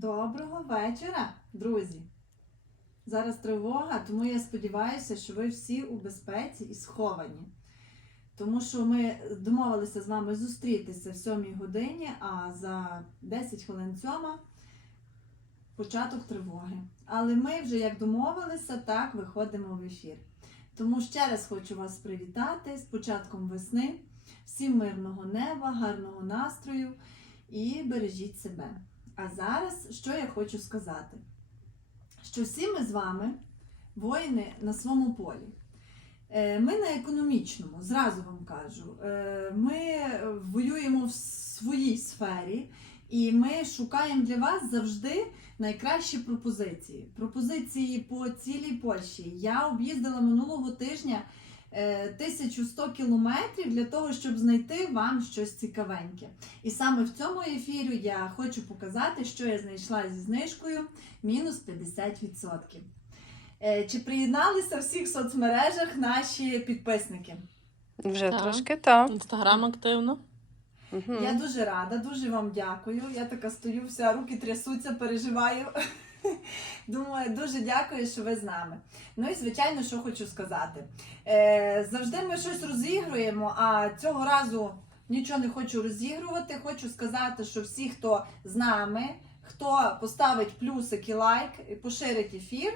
Доброго вечора, друзі! Зараз тривога, тому я сподіваюся, що ви всі у безпеці і сховані. Тому що ми домовилися з вами зустрітися в 7 годині, а за 10 хвилин сьома початок тривоги. Але ми вже як домовилися, так виходимо в ефір. Тому ще раз хочу вас привітати з початком весни, всім мирного неба, гарного настрою і бережіть себе. А зараз що я хочу сказати? Що всі ми з вами воїни на своєму полі. Е, Ми на економічному, зразу вам кажу. Е, Ми воюємо в своїй сфері, і ми шукаємо для вас завжди найкращі пропозиції. Пропозиції по цілій Польщі. Я об'їздила минулого тижня 1100 кілометрів для того, щоб знайти вам щось цікавеньке. І саме в цьому ефірі я хочу показати, що я знайшла зі знижкою мінус 50%. Е, Чи приєдналися в всіх соцмережах наші підписники? Вже Так. трошки так. Інстаграм активно. Мгм. Я дуже рада, дуже вам дякую. Я така стою, вся руки трясуться, переживаю. Думаю, дуже дякую, що ви з нами. Ну і звичайно, що хочу сказати. Е, завжди ми щось розігруємо, а цього разу нічого не хочу розігрувати. Хочу сказати, що всі, хто з нами, хто поставить плюсик і лайк, і поширить ефір,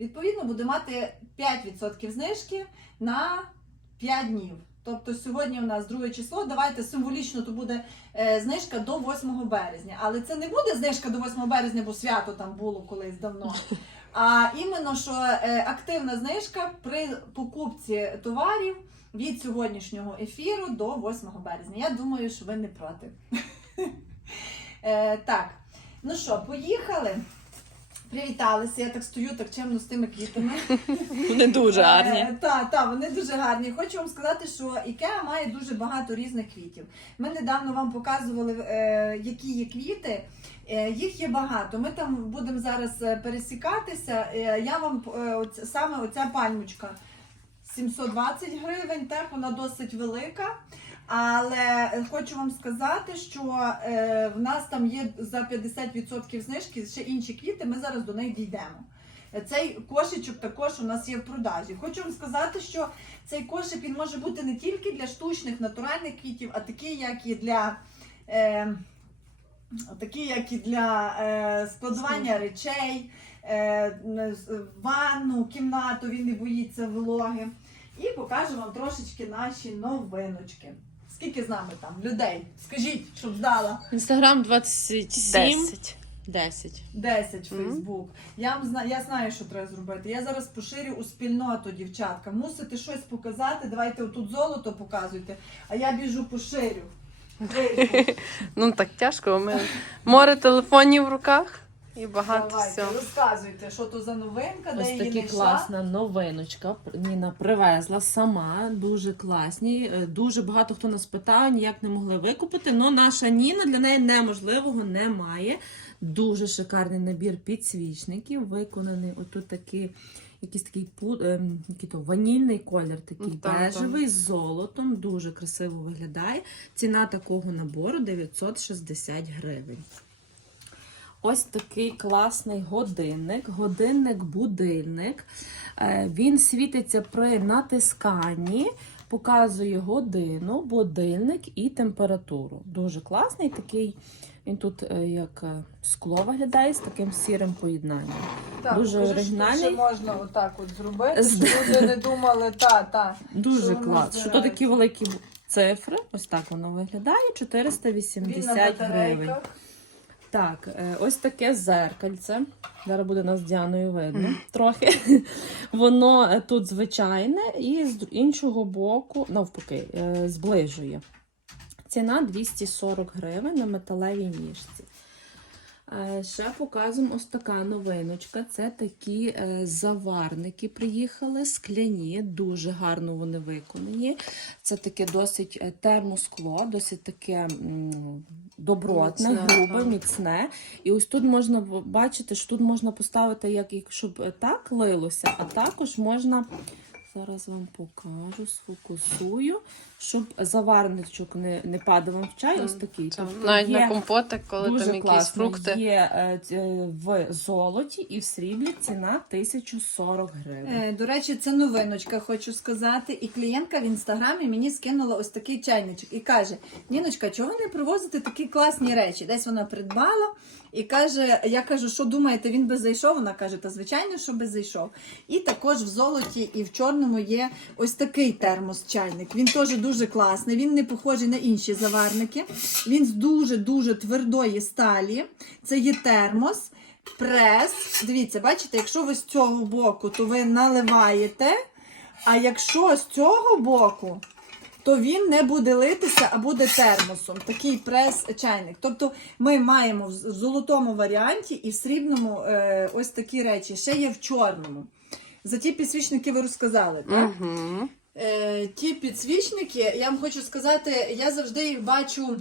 відповідно буде мати 5% знижки на 5 днів. Тобто сьогодні у нас друге число. Давайте символічно то буде е, знижка до 8 березня. Але це не буде знижка до 8 березня, бо свято там було колись давно. А іменно що е, активна знижка при покупці товарів від сьогоднішнього ефіру до 8 березня. Я думаю, що ви не проти. Е, так, ну що, поїхали. Привіталися, я так стою так чемно з тими квітами. Вони дуже гарні. Е, Так, так, вони дуже гарні. Хочу вам сказати, що Ікеа має дуже багато різних квітів. Ми недавно вам показували, е, які є квіти. Е, Їх є багато. Ми там будемо зараз пересікатися. Я вам саме оця пальмочка 720 гривень, так вона досить велика. Але хочу вам сказати, що е, в нас там є за 50% знижки ще інші квіти. Ми зараз до них дійдемо. Цей кошичок також у нас є в продажі. Хочу вам сказати, що цей кошик він може бути не тільки для штучних натуральних квітів, а такий, як і для, е, такий, як і для е, складування речей, е, ванну, кімнату, він не боїться вологи. І покажу вам трошечки наші новиночки. Скільки з нами там людей? Скажіть, щоб здала. Інстаграм 27. Десять. 10. 10 Мгм. Фейсбук. Я, вам зна- я знаю, що треба зробити. Я зараз поширю у спільноту, дівчатка. Мусите щось показати. Давайте отут золото показуйте, а я біжу поширю. Фейсбук. Ну так тяжко. Ми море телефонів в руках і багато Давайте, всього. розказуйте, що то за новинка, де Ось її такі знайшла. класна новиночка. Ніна привезла сама. Дуже класні. Е, Дуже багато хто нас питав, ніяк не могли викупити. але наша Ніна для неї неможливого немає. Дуже шикарний набір підсвічників, виконаний отут такий. Якийсь такий пу- ем, який то ванільний колір, такий Ну, так, бежевий з золотом, дуже красиво виглядає. Ціна такого набору 960 гривень. Ось такий класний годинник, годинник-будильник. Е, Він світиться при натисканні, показує годину, будильник і температуру. Дуже класний такий. Він тут е, як е, скло виглядає з таким сірим поєднанням. Так, Дуже покажи, оригінальний. Що можна отак от зробити, щоб люди не думали, та, та. Дуже Що воно клас. Що то такі великі цифри? Ось так воно виглядає. 480 гривень. Так, е, ось таке зеркальце. Зараз буде нас з Діаною видно трохи. Воно е, тут звичайне і з іншого боку, навпаки, е, зближує. Ціна 240 гривень на металевій ніжці. Е, Ще показуємо ось така новиночка. Це такі е, заварники приїхали, скляні, дуже гарно вони виконані. Це таке досить е, термоскло, досить таке добротне, Міцне, грубе, так. міцне. І ось тут можна бачити, що тут можна поставити, як, щоб так лилося, а також можна Зараз вам покажу, сфокусую, щоб заварничок не, не падав вам в чай. Ось такий. Там, Тобто навіть є на компотик, коли дуже там якісь класно. фрукти. Є е, е, в золоті і в сріблі ціна 1040 гривень. Е, До речі, це новиночка, хочу сказати. І клієнтка в інстаграмі мені скинула ось такий чайничок і каже: Ніночка, чого не привозите такі класні речі? Десь вона придбала і каже: Я кажу, що думаєте, він би зайшов? Вона каже, та звичайно, що би зайшов. І також в золоті і в чорному є ось такий термос-чайник. Він теж дуже класний. Він не похожий на інші заварники. Він з дуже дуже твердої сталі. Це є термос. Прес. Дивіться, бачите, якщо ви з цього боку, то ви наливаєте. А якщо з цього боку, то він не буде литися, а буде термосом. Такий прес-чайник. Тобто ми маємо в золотому варіанті і в срібному е, ось такі речі. Ще є в чорному. За ті підсвічники ви розказали, так? Угу. Е, ті підсвічники, я вам хочу сказати, я завжди їх бачу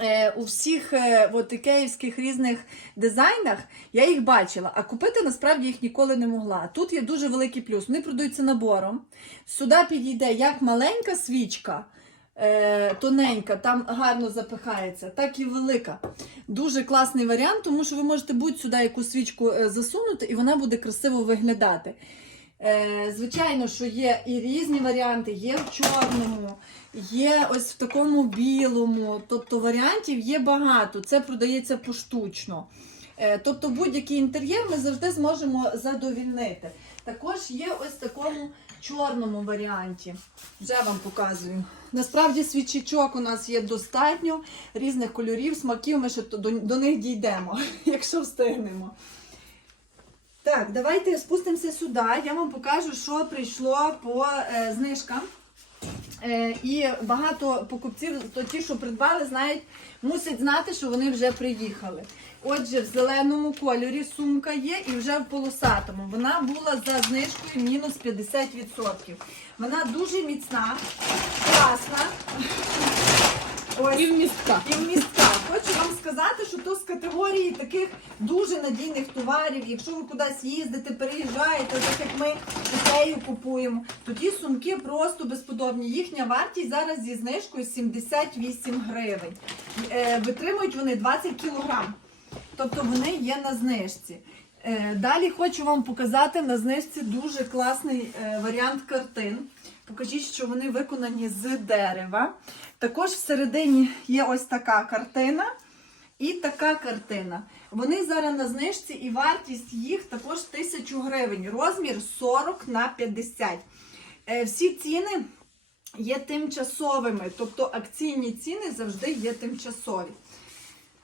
е, у всіх е, от, ікеївських різних дизайнах. Я їх бачила, а купити насправді їх ніколи не могла. Тут є дуже великий плюс. Вони продаються набором. Сюди підійде як маленька свічка. е, Тоненька, там гарно запихається, так і велика. Дуже класний варіант, тому що ви можете будь-сюди якусь свічку е, засунути, і вона буде красиво виглядати. Е, звичайно, що є і різні варіанти, є в чорному, є ось в такому білому. Тобто варіантів є багато. Це продається поштучно. Е, тобто будь-який інтер'єр ми завжди зможемо задовільнити. Також є ось такому чорному варіанті. Вже вам показую. Насправді свічечок у нас є достатньо різних кольорів, смаків. Ми ще до, до них дійдемо, якщо встигнемо. Так, давайте спустимося сюди. Я вам покажу, що прийшло по е, знижкам. Е, і багато покупців, то ті, що придбали, знають, мусять знати, що вони вже приїхали. Отже, в зеленому кольорі сумка є і вже в полосатому. Вона була за знижкою мінус 50%. Вона дуже міцна, класна. Ось. І в містках. І в містках. Хочу вам сказати, що то з категорії таких дуже надійних товарів. Якщо ви кудись їздите, переїжджаєте, так як ми ікею купуємо, то ті сумки просто безподобні. Їхня вартість зараз зі знижкою 78 гривень. Е, витримують вони 20 кілограм. Тобто вони є на знижці. Е, Далі хочу вам показати на знижці дуже класний е, варіант картин. Покажіть, що вони виконані з дерева. Також всередині є ось така картина і така картина. Вони зараз на знижці і вартість їх також 1000 гривень. Розмір 40 на 50. Е, Всі ціни є тимчасовими, тобто акційні ціни завжди є тимчасові.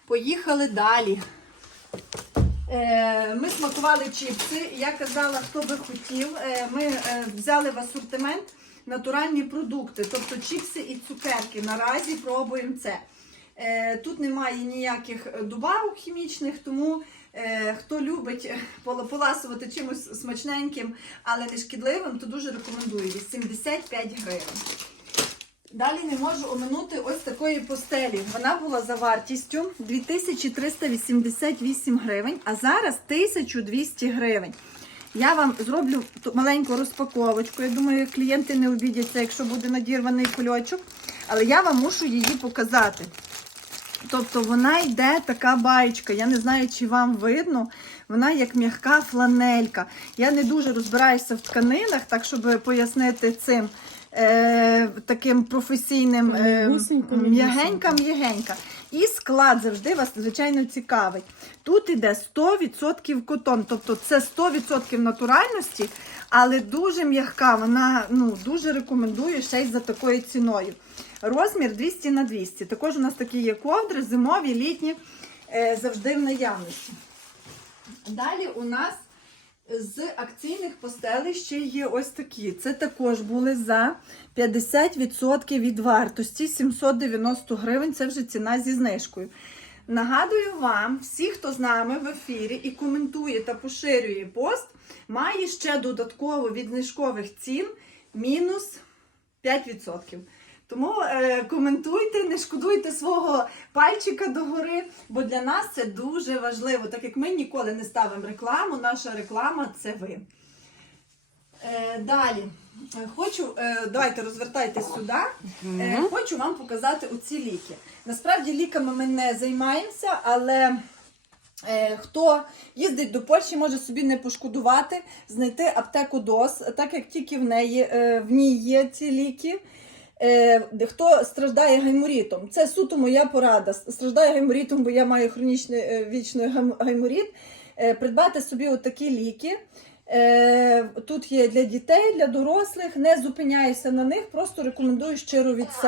Поїхали далі. Е, Ми смакували чіпси. Я казала, хто би хотів. Е, Ми взяли в асортимент натуральні продукти, тобто чіпси і цукерки. Наразі пробуємо це. Е, Тут немає ніяких добавок хімічних, тому е, хто любить поласувати чимось смачненьким, але не шкідливим, то дуже рекомендую. 85 гривень. Далі не можу оминути ось такої постелі. Вона була за вартістю 2388 гривень, а зараз 1200 гривень. Я вам зроблю маленьку розпаковочку. Я думаю, клієнти не обідяться, якщо буде надірваний кульочок. Але я вам мушу її показати. Тобто вона йде така баєчка. Я не знаю, чи вам видно. Вона як м'яка фланелька. Я не дуже розбираюся в тканинах, так щоб пояснити цим е, таким професійним е, м'ягенька, м'ягенька. І склад завжди вас, звичайно, цікавить. Тут іде 100% котон, тобто це 100% натуральності, але дуже м'яка. Вона ну, дуже рекомендую ще й за такою ціною. Розмір 200 на 200. Також у нас такі є ковдри, зимові, літні, е, завжди в наявності. Далі у нас з акційних постелей ще є ось такі. Це також були за 50% від вартості 790 гривень. Це вже ціна зі знижкою. Нагадую вам, всі, хто з нами в ефірі і коментує та поширює пост, має ще додатково від знижкових цін мінус 5%. Тому е, коментуйте, не шкодуйте свого пальчика догори, бо для нас це дуже важливо, так як ми ніколи не ставимо рекламу, наша реклама це ви. Е, далі. Хочу, е, давайте розвертайтесь сюди. Е, Хочу вам показати оці ліки. Насправді ліками ми не займаємося, але е, хто їздить до Польщі, може собі не пошкодувати, знайти аптеку ДОС, так як тільки в неї е, в ній є ці ліки. Е, хто страждає гайморітом, це суто моя порада. Страждає гайморітом, бо я маю хронічний е, вічний гайморіт. Е, придбати собі отакі ліки. Тут є для дітей, для дорослих. Не зупиняюся на них, просто рекомендую щиро від себе.